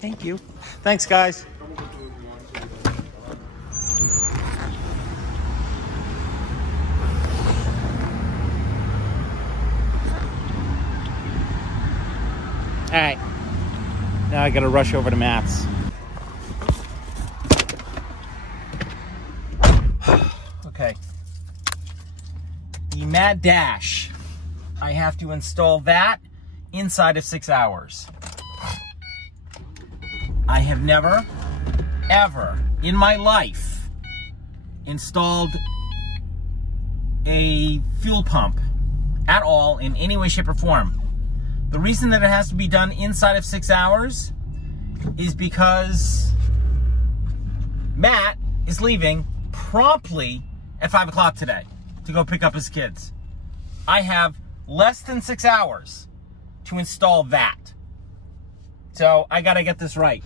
Thank you. Thanks, guys. All right. Now I gotta rush over to Matt's. Okay. The Matt Dash. I have to install that inside of 6 hours. I have never, ever in my life installed a fuel pump at all in any way, shape, or form. The reason that it has to be done inside of 6 hours is because Matt is leaving promptly at 5 o'clock today to go pick up his kids. I have less than 6 hours to install that. So I gotta get this right.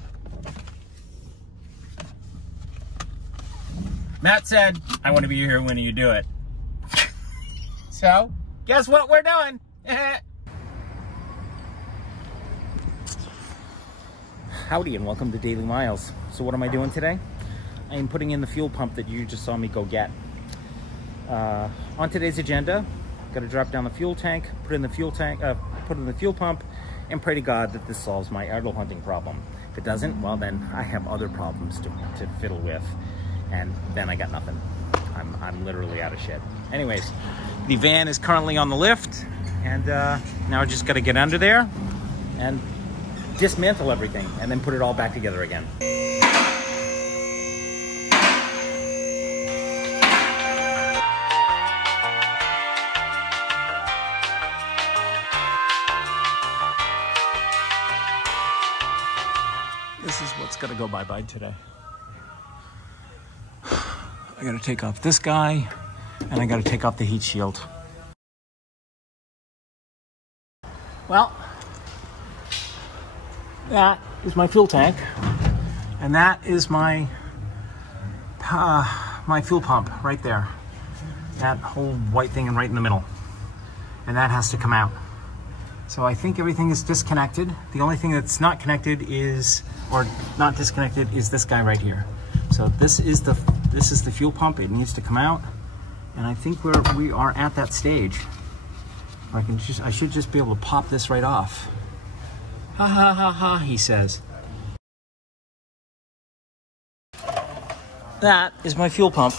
Matt said, I want to be here when you do it. So, guess what we're doing? Howdy and welcome to Daily Miles. So what am I doing today? I am putting in the fuel pump that you just saw me go get. On today's agenda, got to drop down the fuel tank, put in the fuel pump, and pray to God that this solves my idle hunting problem. If it doesn't, well then I have other problems to fiddle with, and then I got nothing. I'm literally out of shit. Anyways, the van is currently on the lift, and now I just got to get under there and dismantle everything and then put it all back together again. This is what's gonna go bye-bye today. I gotta take off this guy and I gotta take off the heat shield. Well, that is my fuel tank, and that is my my fuel pump right there. That whole white thing and right in the middle, and that has to come out. So I think everything is disconnected. The only thing that's not connected is, or not disconnected, is this guy right here. So this is the fuel pump. It needs to come out, and I think we are at that stage. I should just be able to pop this right off. Ha ha ha ha, he says. That is my fuel pump.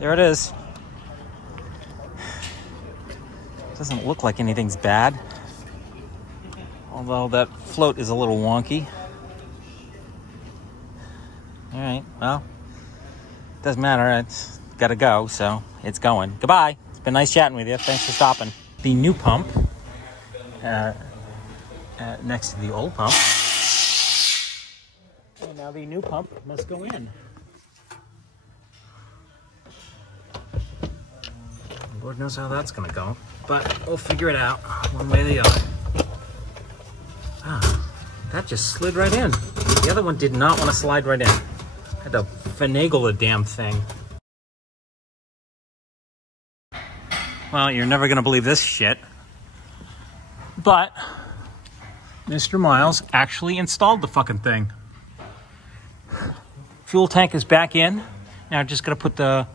There it is. Doesn't look like anything's bad, although that float is a little wonky. All right, well, doesn't matter. It's got to go, so it's going. Goodbye. It's been nice chatting with you. Thanks for stopping. The new pump next to the old pump. And now the new pump must go in. Lord knows how that's going to go, but we'll figure it out one way or the other. Ah, that just slid right in. The other one did not want to slide right in. I had to finagle the damn thing. Well, you're never going to believe this shit, but Mr. Miles actually installed the fucking thing. Fuel tank is back in. Now I'm just going to put the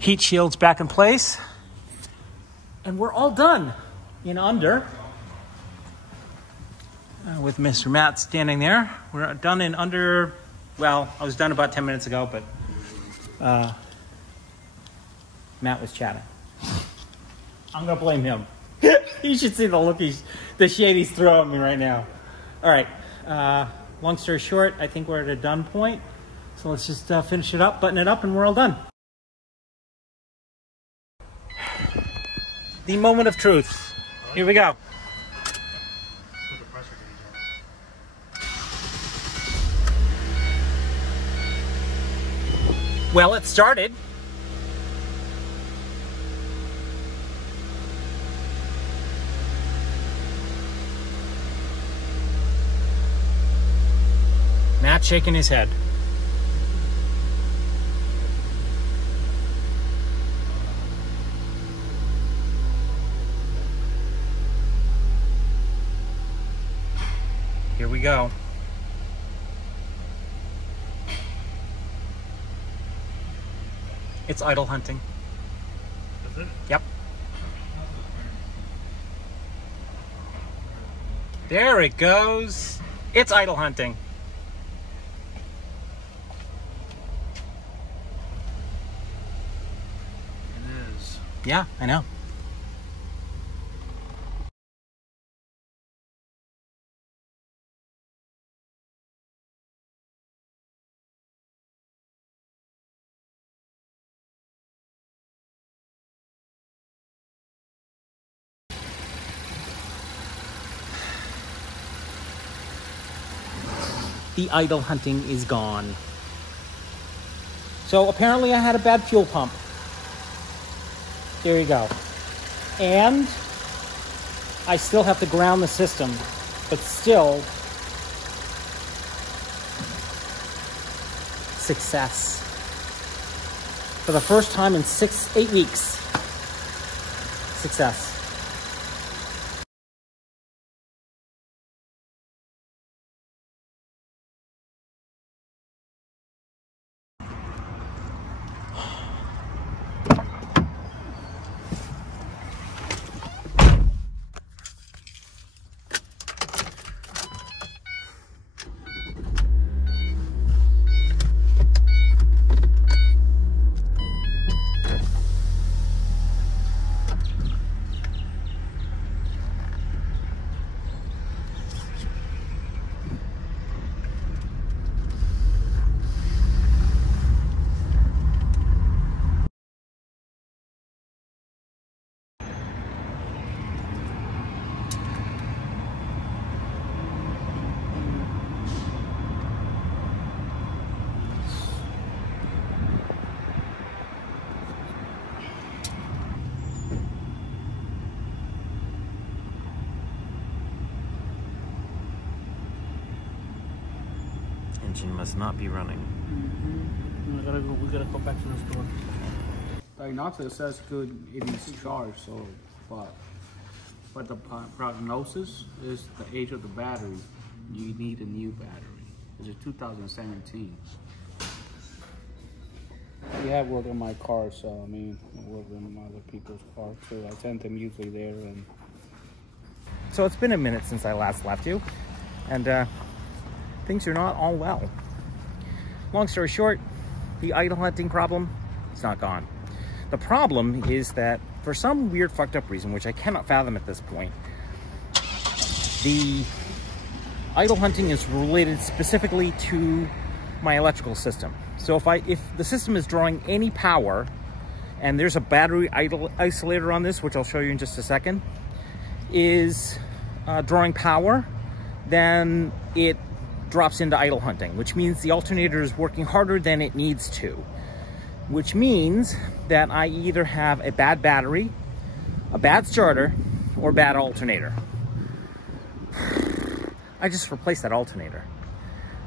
heat shields back in place, and we're all done in under. With Mr. Matt standing there, we're done in under, well, I was done about 10 minutes ago, but Matt was chatting. I'm gonna blame him. You should see the look the shade he's throwing me right now. All right, long story short, I think we're at a done point. So let's just finish it up, button it up, and we're all done. The moment of truth. Here we go. Well, it started. Matt shaking his head. Here we go. It's idle hunting. Is it? Yep. There it goes. It's idle hunting. It is. Yeah, I know. The idle hunting is gone. So apparently I had a bad fuel pump. There you go. And I still have to ground the system, but still, success. For the first time in 8 weeks, success. Engine must not be running. We gotta go back to the store. Diagnosis says good, it is charged, so, but the prognosis is the age of the battery. You need a new battery. It's a 2017. You have worked on my car, so I mean, I work on other people's cars too. I send them usually there. And So it's been a minute since I last left you, and things are not all well. Long story short, the idle hunting problem, it's not gone. The problem is that for some weird fucked up reason, which I cannot fathom at this point, the idle hunting is related specifically to my electrical system. So if the system is drawing any power, and there's a battery idle isolator on this, which I'll show you in just a second, is drawing power, then it drops into idle hunting, which means the alternator is working harder than it needs to, which means that I either have a bad battery, a bad starter, or bad alternator. I just replaced that alternator.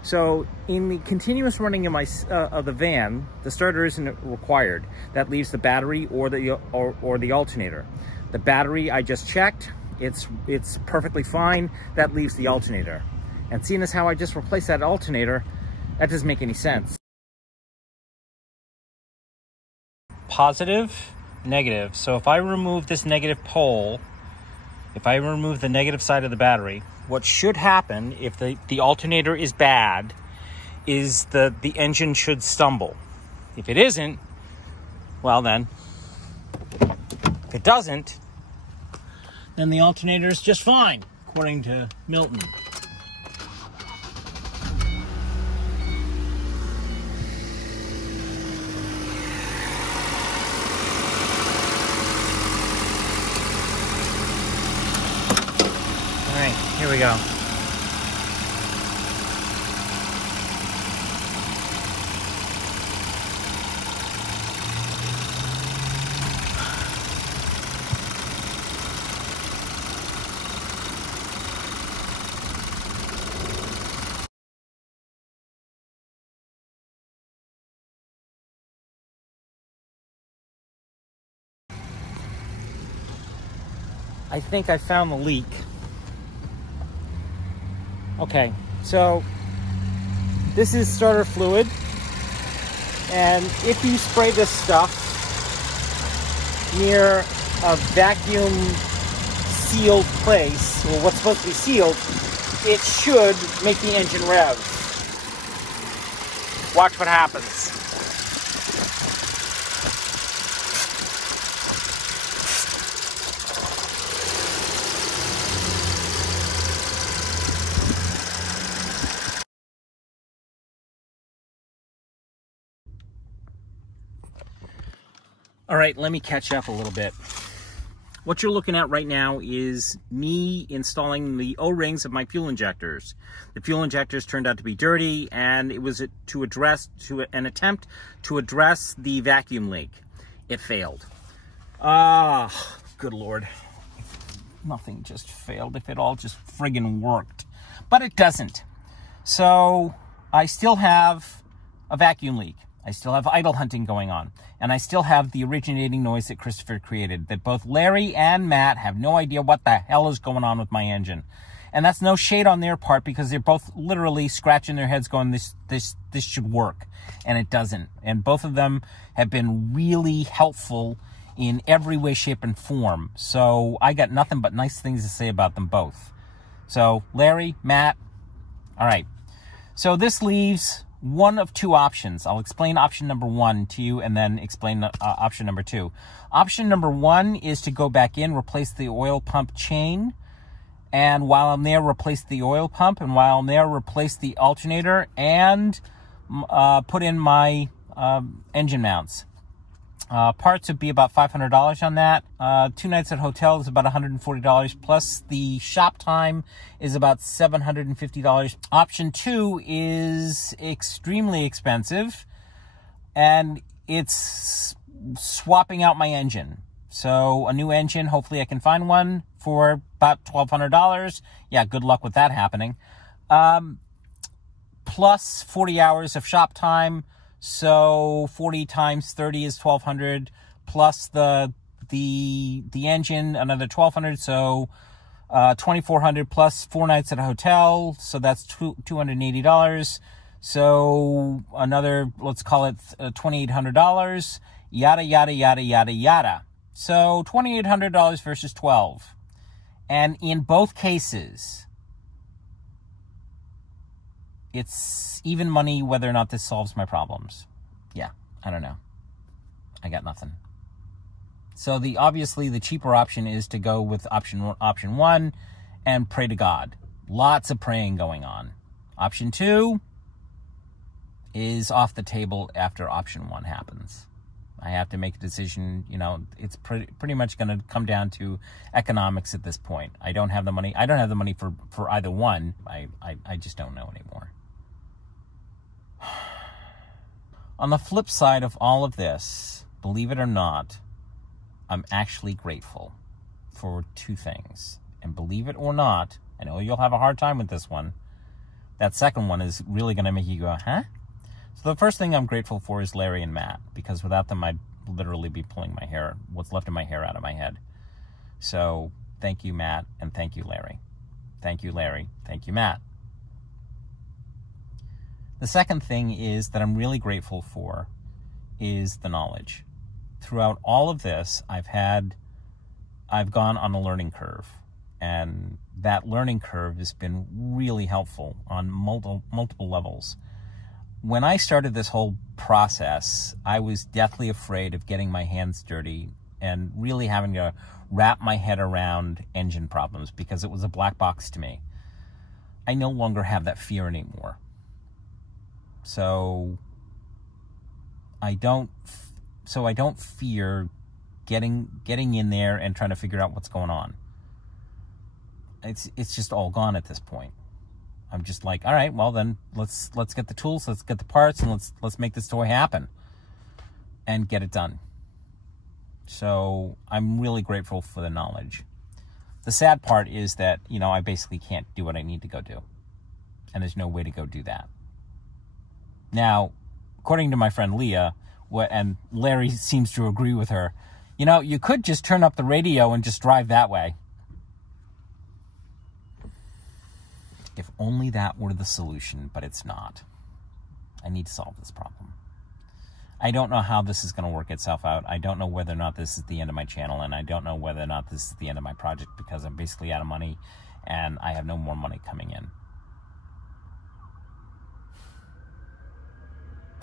So in the continuous running of of the van, the starter isn't required. That leaves the battery or the alternator. The battery I just checked, it's perfectly fine. That leaves the alternator. And seeing as how I just replaced that alternator, that doesn't make any sense. Positive, negative. So if I remove this negative pole, if I remove the negative side of the battery, what should happen if the alternator is bad is the engine should stumble. If it isn't, well then, if it doesn't, then the alternator is just fine, according to Milton. All right, here we go. I think I found the leak. Okay, so this is starter fluid, and if you spray this stuff near a vacuum sealed place, or what's supposed to be sealed, it should make the engine rev. Watch what happens. All right, let me catch up a little bit. What you're looking at right now is me installing the O-rings of my fuel injectors. The fuel injectors turned out to be dirty, and it was an attempt to address the vacuum leak. It failed. Good Lord. Nothing just failed. If it all just friggin' worked. But it doesn't. So I still have a vacuum leak. I still have idle hunting going on. And I still have the originating noise that Christopher created, that both Larry and Matt have no idea what the hell is going on with my engine. And that's no shade on their part, because they're both literally scratching their heads going, this should work. And it doesn't. And both of them have been really helpful in every way, shape, and form. So I got nothing but nice things to say about them both. So Larry, Matt, all right. So this leaves one of two options. I'll explain option number one to you and then explain option number two. Option number one is to go back in, replace the oil pump chain, and while I'm there, replace the oil pump, and while I'm there, replace the alternator, and put in my engine mounts. Parts would be about $500 on that. 2 nights at hotel is about $140, plus the shop time is about $750. Option two is extremely expensive, and it's swapping out my engine. So a new engine, hopefully I can find one for about $1,200. Yeah, good luck with that happening. Plus 40 hours of shop time. So 40 times 30 is 1,200, plus the engine, another 1,200. So 2,400 plus 4 nights at a hotel. So that's $280. So another, let's call it $2,800. Yada, yada, yada, yada, yada. So $2,800 versus 12. And in both cases, it's even money whether or not this solves my problems. Yeah, I don't know. I got nothing. So obviously the cheaper option is to go with option one and pray to God. Lots of praying going on. Option two is off the table after option one happens. I have to make a decision. You know, it's pretty much going to come down to economics at this point. I don't have the money. I don't have the money for either one. I just don't know anymore. On the flip side of all of this, believe it or not, I'm actually grateful for two things. And believe it or not, I know you'll have a hard time with this one. That second one is really going to make you go, huh? So the first thing I'm grateful for is Larry and Matt, because without them, I'd literally be pulling my hair, what's left of my hair, out of my head. So thank you, Matt, and thank you, Larry. Thank you, Larry. Thank you, Matt. The second thing is that I'm really grateful for is the knowledge. Throughout all of this, I've gone on a learning curve, and that learning curve has been really helpful on multiple levels. When I started this whole process, I was deathly afraid of getting my hands dirty and really having to wrap my head around engine problems, because it was a black box to me. I no longer have that fear anymore. So I don't fear getting in there and trying to figure out what's going on. It's just all gone at this point. I'm just like, all right, well then let's get the tools, let's get the parts, and let's make this toy happen and get it done. So I'm really grateful for the knowledge. The sad part is that, you know, I basically can't do what I need to go do, and there's no way to go do that. Now, according to my friend Leah, and Larry seems to agree with her, you know, you could just turn up the radio and just drive that way. If only that were the solution, but it's not. I need to solve this problem. I don't know how this is going to work itself out. I don't know whether or not this is the end of my channel, and I don't know whether or not this is the end of my project, because I'm basically out of money and I have no more money coming in.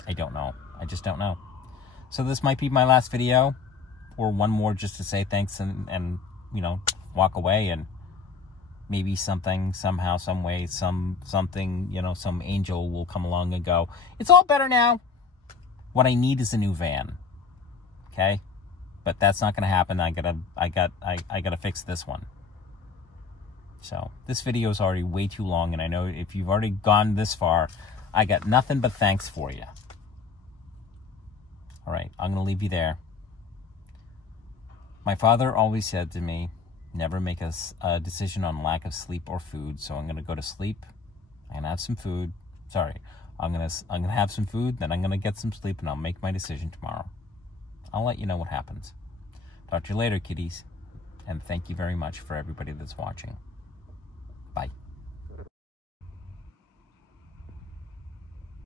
I don't know. I just don't know. So this might be my last video, or one more just to say thanks and you know, walk away, and maybe something, somehow, some way, something, you know, some angel will come along and go, it's all better now. What I need is a new van. Okay? But that's not gonna happen. I gotta fix this one. So this video is already way too long, and I know if you've already gone this far, I got nothing but thanks for you. All right, I'm gonna leave you there. My father always said to me, never make a decision on lack of sleep or food. So I'm gonna go to sleep. I'm gonna have some food. Sorry, I'm gonna have some food. Then I'm gonna get some sleep, and I'll make my decision tomorrow. I'll let you know what happens. Talk to you later, kiddies. And thank you very much for everybody that's watching. Bye.